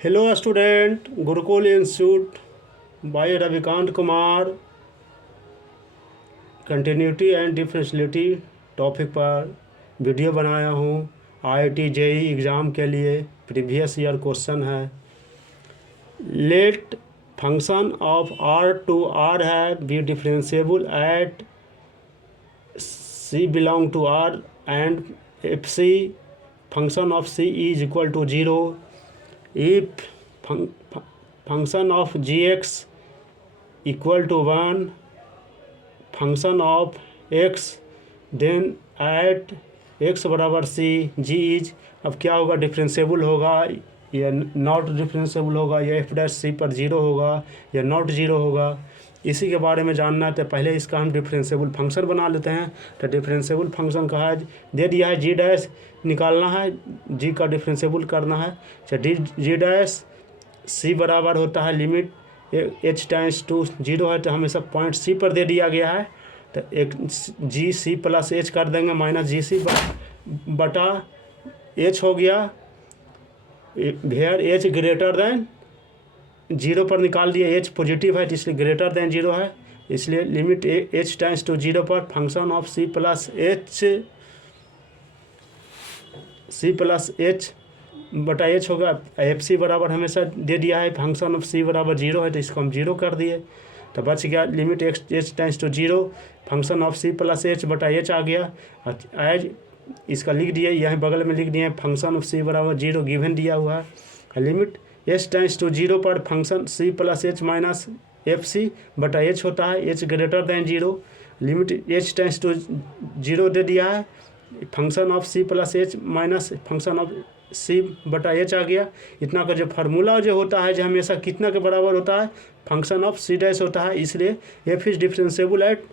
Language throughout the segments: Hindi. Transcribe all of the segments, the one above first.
Hello student, Gurukul institute by Ravikant Kumar continuity and differentiality topic पर वीडियो बनाया हूँ। IIT JEE एग्ज़ाम के लिए प्रीवियस ईयर क्वेश्चन है। Let function of R to R है be differentiable at C belong to R and FC function of C is equal to 0 if function of gx equal to 1 function of x then at x बराबर c g is। अब क्या होगा, डिफरेंशिएबल होगा या नॉट डिफरेंशिएबल होगा, या एफ डैश सी पर 0 होगा या नॉट 0 होगा, इसी के बारे में जानना है। तो पहले इसका हम डिफरेंशिएबल फंक्शन बना लेते हैं। तो डिफरेंशिएबल फंक्शन कहा है, दे दिया है जी डैश निकालना है, जी का डिफरेंशिएबल करना है। डी जी डैश सी बराबर होता है लिमिट एच टाइम्स टू 0 है, तो हमेशा पॉइंट सी पर दे दिया गया है। तो एक जी सी प्लस एच कर देंगे, माइनस जी सी बटा एच हो गया। वेयर एच ग्रेटर देन 0 पर निकाल दिया, एच पॉजिटिव है तो इसलिए ग्रेटर देन 0 है, इसलिए लिमिट एच टाइम्स टू 0 पर function of C plus h बटा एच होगा। एफ सी बराबर हमेशा दे दिया है, फंक्शन ऑफ सी बराबर 0 है तो इसको हम 0 कर दिए। तो बच गया limit H times to 0 function of C plus h बटा एच आ गया। एज इसका लिख दिए, यहाँ बगल में लिख दिए फंक्शन ऑफ सी बराबर 0 गिवन दिया हुआ है। लिमिट एच टाइम्स टू 0 पर function C plus H minus F C बटा एच होता है, H greater than 0। Limit H times to 0 दे दिया है, function of C plus H minus function of C बटा एच आ गया। इतना का जो फार्मूला जो होता है, जो हमेशा कितना के बराबर होता है, फंक्शन ऑफ सी डैश होता है, इसलिए F is differentiable at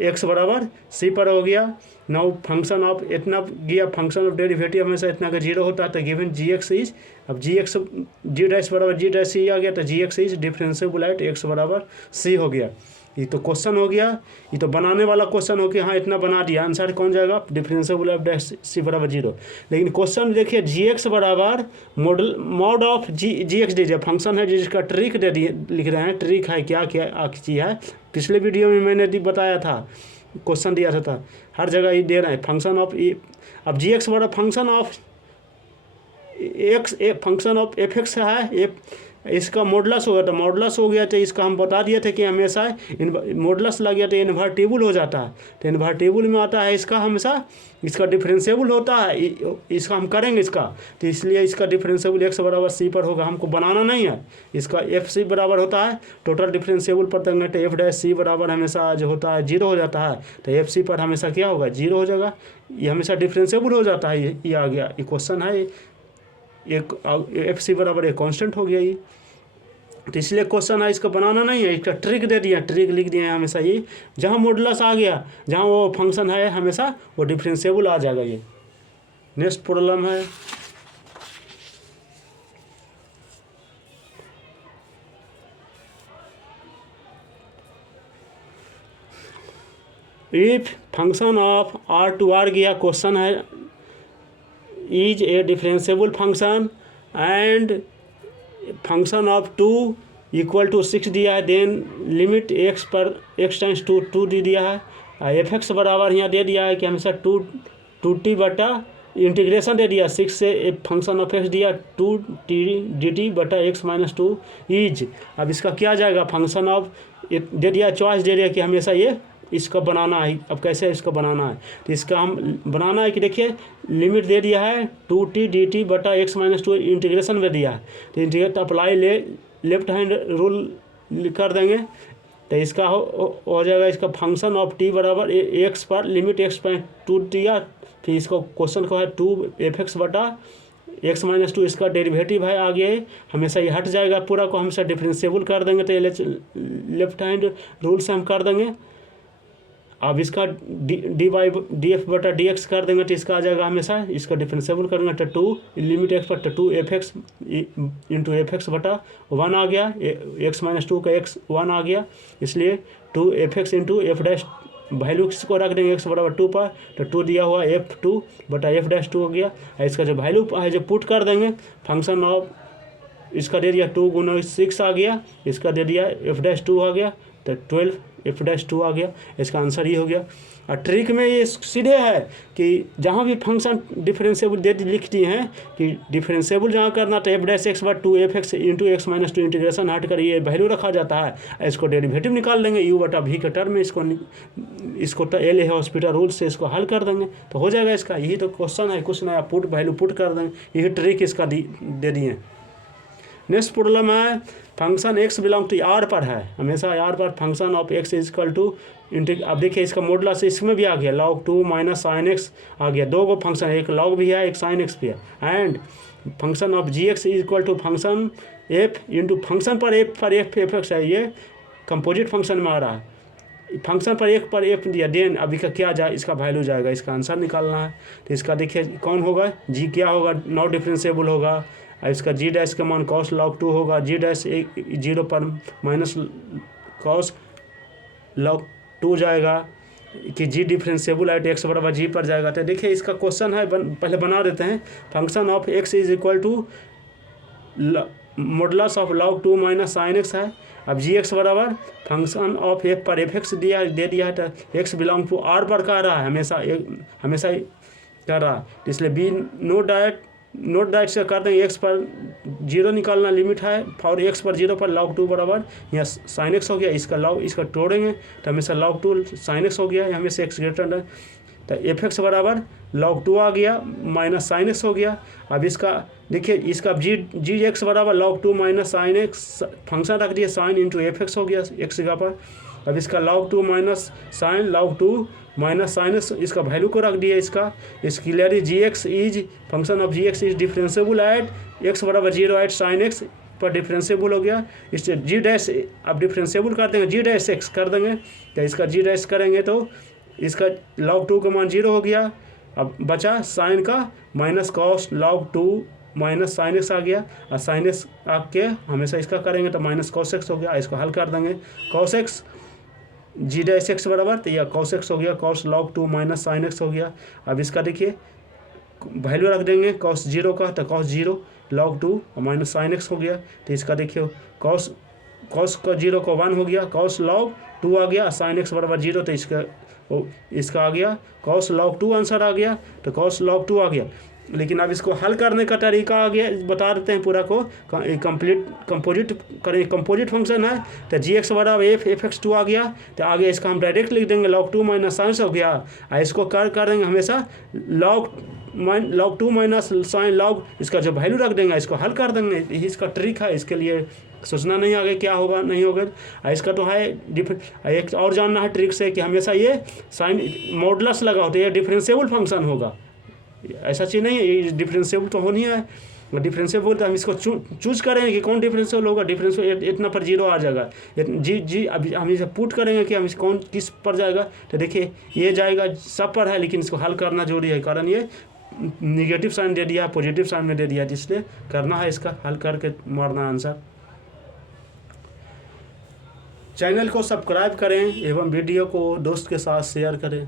X बराबर सी पर हो गया। नाउ फंक्शन ऑफ इतना गया, फंक्शन ऑफ डेरिवेटिव हमेशा इतना का 0 होता है, तो गिवन जी एक्स इज, अब जी एक्स जी डैश बराबर जी डैश सी आ गया, तो G x is differentiable at X बराबर सी हो गया। ये तो क्वेश्चन हो गया, ये तो बनाने वाला क्वेश्चन हो गया। हाँ, इतना बना दिया, आंसर कौन जाएगा, डिफरेंशिएबल एफ डैश सी बराबर 0। लेकिन क्वेश्चन देखिए, जी एक्स बराबर मॉड ऑफ जी एक्स दीजिए, फंक्शन है जिसका ट्रिक दे दिए, लिख रहे हैं ट्रिक है, क्या क्या चीज़ है। पिछले वीडियो में मैंने बताया था, क्वेश्चन दिया था हर जगह ये दे रहे हैं फंक्शन ऑफ। अब जी एक्स बराबर function of x function of F x है, इसका मॉडुलस होगा, तो मॉडुलस हो गया, तो इसका हम बता दिए थे कि हमेशा मॉडुलस लग गया तो इन्वर्टिबल हो जाता है। तो इन्वर्टिबल में आता है इसका, हमेशा इसका डिफरेंशिएबल होता है, इसका हम करेंगे इसका, तो इसलिए इसका डिफरेंशिएबल एक्स बराबर सी पर होगा, हमको बनाना नहीं है। इसका एफ सी बराबर होता है टोटल डिफरेंशिएबल पर देंगे, तो एफ डैश सी बराबर हमेशा जो होता है 0 हो जाता है, तो एफ सी पर हमेशा क्या होगा, 0 हो जाएगा। ये हमेशा डिफरेंशिएबल हो जाता है, ये आ गया, ये क्वेश्चन है, एक एफ सी बराबर एक कांस्टेंट हो गया ये, तो इसलिए क्वेश्चन है, इसको बनाना नहीं है, इसका ट्रिक दे दिया, ट्रिक लिख दिए हैं हमेशा। ये जहाँ मॉडुलस आ गया, जहाँ वो फंक्शन है हमेशा वो डिफरेंशिएबल आ जाएगा। ये नेक्स्ट प्रॉब्लम है, if function of R to R गया, क्वेश्चन है is a differentiable function and function of 2 equal to 6 दिया है, देन लिमिट एक्स पर एक्स टाइम्स 2 दे दिया है। एफ एक्स बराबर यहाँ दे दिया है कि हमेशा 2 टी बटा इंटीग्रेशन दे दिया 6 से फंक्शन ऑफ एक्स दिया 2 टी डी टी बटा एक्स माइनस 2 इज। अब इसका क्या जाएगा, फंक्शन ऑफ दे दिया, चॉइस दे दिया कि हमेशा ये इसका बनाना है। अब कैसे इसका बनाना है, तो इसका हम बनाना है कि देखिए लिमिट दे दिया है 2t dt बटा x माइनस 2 इंटीग्रेशन में दिया है, तो integrate apply left hand rule कर देंगे, तो इसका हो जाएगा, इसका फंक्शन ऑफ t बराबर x पर लिमिट x पर 2 दिया, फिर इसको क्वेश्चन को है 2 एफ एक्स बटा x माइनस 2, इसका डेरिवेटिव है आगे, हमेशा ये हट जाएगा, पूरा को हमेशा डिफरेंशिएबल कर देंगे, तो लेफ्ट हैंड रूल से हम कर देंगे। अब इसका डी बाई डी एफ बटा डी एक्स कर देंगे, तो इसका आ जाएगा, हमेशा इसका डिफरेंशिएबल करेंगे, तो 2 लिमिट एक्स पर 2 F x into F x बटा 1 आ गया, एक्स माइनस 2 का एक्स 1 आ गया, इसलिए 2 F x into F dash value को रख देंगे एक्स बराबर 2 पर, तो 2 दिया हुआ F2 बटा एफ डैश 2 हो गया। इसका जो वैल्यू है जो पुट कर देंगे, फंक्शन ऑफ इसका दे दिया 2 गुना 6 आ गया, इसका दे दिया f'2 आ गया, तो 12 f'2 आ गया। इसका आंसर ये हो गया। और ट्रिक में ये सीधे है कि जहाँ भी फंक्शन डिफरेंशिएबल दे लिख दिए हैं कि डिफरेंशिएबल जहाँ करना तो f'(2 f(x) into x minus 2 integration हट कर ये वैल्यू रखा जाता है, इसको डेरिवेटिव निकाल लेंगे u/v के टर्म में, इसको एल हॉस्पिटल रूल से इसको हल कर देंगे तो हो जाएगा इसका। यही तो क्वेश्चन है, कुछ नया पुट वैल्यू पुट कर देंगे, यही ट्रिक इसका दे दिए। नेक्स्ट प्रॉब्लम है function x belong to R पर है, हमेशा R पर function of x is equal to अब देखिए इसका मॉडुलस इसमें भी आ गया log 2 माइनस साइन एक्स आ गया, दो गो फंक्शन है, एक log भी है एक साइन एक्स भी है। And function of g x is equal to function f into function पर f f(x) है, ये कंपोजिट फंक्शन में आ रहा है, फंक्शन पर f दिया, देन अभी का क्या जाए इसका वैल्यू जाएगा, इसका आंसर निकालना है। तो इसका देखिए कौन होगा, g क्या होगा, नॉट डिफरेंशिएबल होगा, इसका g डैश का मान cos log 2 होगा, g डैश 0 पर माइनस cos log 2 जाएगा कि g डिफरेंशिएबल है तो x बराबर g पर जाएगा। तो देखिए इसका क्वेश्चन है, पहले बना देते हैं। Function of x is equal to modulus of log 2 minus sine x है। अब जी एक्स बराबर फंक्शन ऑफ f पर f(x) दे दिया है, तो x बिलोंग टू R पर कह रहा है, हमेशा कर रहा है, इसलिए बी नोट डाइट से कर देंगे, x पर 0 निकालना लिमिट है, और x पर 0 पर log 2 बराबर यहाँ साइन एक्स हो गया, इसका तोड़ेंगे तो हमेशा log 2 साइन एक्स हो गया, हमेशा x ग्रेटर है, तो f(x) बराबर log 2 आ गया माइनस साइन एक्स हो गया। अब इसका देखिए इसका जी एक्स बराबर log 2 minus sine x function रख दिया, साइन इंटू f(x) हो गया x जगह पर। अब इसका log 2 minus sine log 2 minus sine x इसका वैल्यू को रख दिया, इसकी clearly g x is function of g x is differentiable at x बराबर 0 एट साइन एक्स पर डिफरेंशिएबल हो गया। इससे जी डैश अब डिफरेंशिएबल कर देंगे, जी डैश एक्स कर देंगे, तो इसका जी डैश करेंगे तो इसका log 2 का मान 0 हो गया। अब बचा साइन का minus cos log 2 minus sine X आ गया, और साइन एक्स आके हमेशा इसका करेंगे तो माइनस cos x हो गया, इसको हल कर देंगे, cos x जी डैश एक्स बराबर तो यह cos x हो गया, cos log 2 minus sine x हो गया। अब इसका देखिए वैल्यू रख देंगे cos 0 का, तो cos 0 log 2 minus sine x हो गया। तो इसका देखिए cos का 0 का 1 हो गया, cos log 2 आ गया, साइन एक्स बराबर 0, तो इसका आ गया cos log 2 आंसर आ गया, तो cos log 2 आ गया। लेकिन अब इसको हल करने का तरीका आ गया, बता देते हैं पूरा को, कंपोजिट करें, कंपोजिट फंक्शन है तो जी एक्स बराबर f(x2) आ गया, तो आगे इसका हम डायरेक्ट लिख देंगे log 2 माइनस साइन हो गया, और इसको कर देंगे हमेशा log 2 माइनस साइन log, इसका जो वैल्यू रख देंगे इसको हल कर देंगे। यही इसका ट्रिक है, इसके लिए सोचना नहीं आगे क्या होगा नहीं होगा। इसका तो है एक और जानना है ट्रिक से कि हमेशा ये साइन मॉडुलस लगाओ तो ये डिफरेंशिएबल फंक्शन होगा, ऐसा चीज़ नहीं है, ये डिफरेंशिएबल तो होनी है, डिफरेंशिएबल तो हम इसको चूज करेंगे कि कौन डिफरेंशिएबल होगा, डिफरेंशिएबल इतना पर 0 आ जाएगा, जी अभी हम इसे पुट करेंगे कि हम इस कौन किस पर जाएगा, तो देखिए ये जाएगा सब पर है, लेकिन इसको हल करना जरूरी है, कारण ये निगेटिव साइन दे दिया, पॉजिटिव साइन में दे दिया, इसलिए करना है, इसका हल करके मारना आंसर। चैनल को सब्सक्राइब करें एवं वीडियो को दोस्त के साथ शेयर करें।